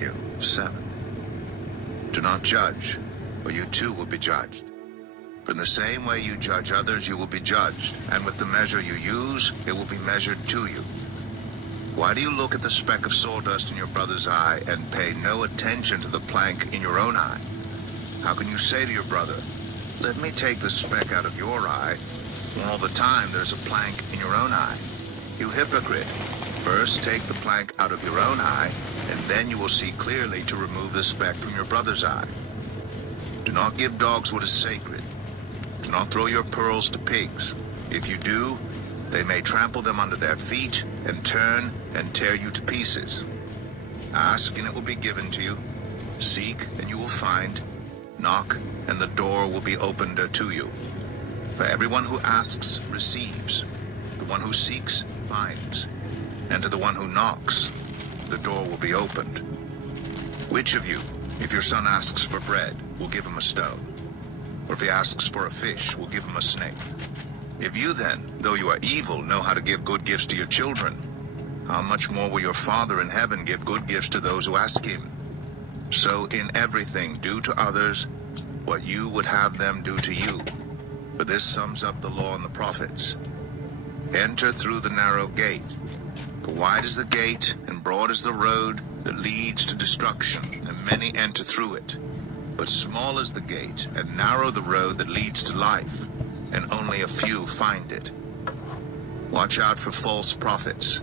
Matthew 7. Do not judge, or you too will be judged. For in the same way you judge others, you will be judged, and with the measure you use, it will be measured to you. Why do you look at the speck of sawdust in your brother's eye and pay no attention to the plank in your own eye? How can you say to your brother, let me take the speck out of your eye, when all the time there's a plank in your own eye? You hypocrite! First take the plank out of your own eye, and then you will see clearly to remove the speck from your brother's eye. Do not give dogs what is sacred. Do not throw your pearls to pigs. If you do, they may trample them under their feet and turn and tear you to pieces. Ask, and it will be given to you. Seek, and you will find. Knock, and the door will be opened to you. For everyone who asks receives. The one who seeks finds. And to the one who knocks, the door will be opened. Which of you, if your son asks for bread, will give him a stone? Or if he asks for a fish, will give him a snake? If you then, though you are evil, know how to give good gifts to your children, how much more will your Father in heaven give good gifts to those who ask him? So in everything do to others what you would have them do to you. For this sums up the law and the prophets. Enter through the narrow gate. For wide is the gate, and broad is the road that leads to destruction, and many enter through it. But small is the gate, and narrow the road that leads to life, and only a few find it. Watch out for false prophets.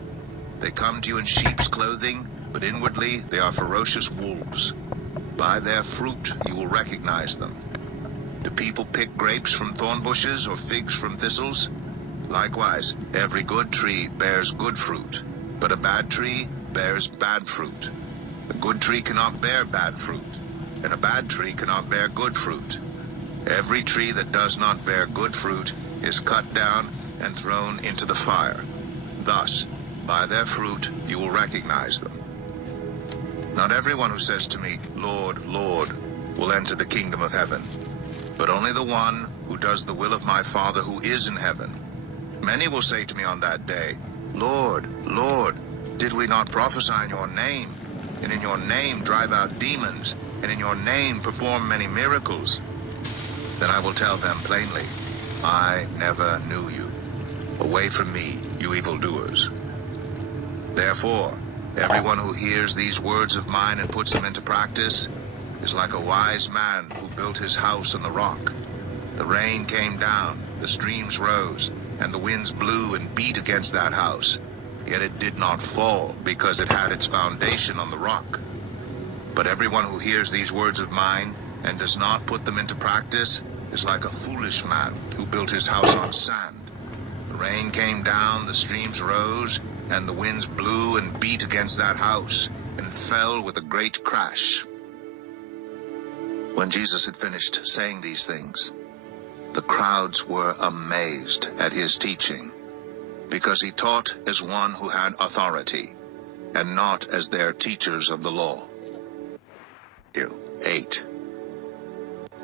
They come to you in sheep's clothing, but inwardly they are ferocious wolves. By their fruit you will recognize them. Do people pick grapes from thorn bushes or figs from thistles? Likewise, every good tree bears good fruit, but a bad tree bears bad fruit. A good tree cannot bear bad fruit, and a bad tree cannot bear good fruit. Every tree that does not bear good fruit is cut down and thrown into the fire. Thus, by their fruit you will recognize them. Not everyone who says to me, Lord, Lord, will enter the kingdom of heaven, but only the one who does the will of my Father who is in heaven. Many will say to me on that day, Lord, Lord, did we not prophesy in your name, and in your name drive out demons, and in your name perform many miracles? Then I will tell them plainly, I never knew you. Away from me, you evildoers. Therefore, everyone who hears these words of mine and puts them into practice is like a wise man who built his house on the rock. The rain came down, the streams rose, and the winds blew and beat against that house. Yet it did not fall, because it had its foundation on the rock. But everyone who hears these words of mine and does not put them into practice is like a foolish man who built his house on sand. The rain came down, the streams rose, and the winds blew and beat against that house, and it fell with a great crash. When Jesus had finished saying these things, the crowds were amazed at his teaching, because he taught as one who had authority, and not as their teachers of the law.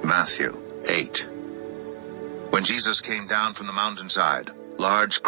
Matthew 8. When Jesus came down from the mountainside, large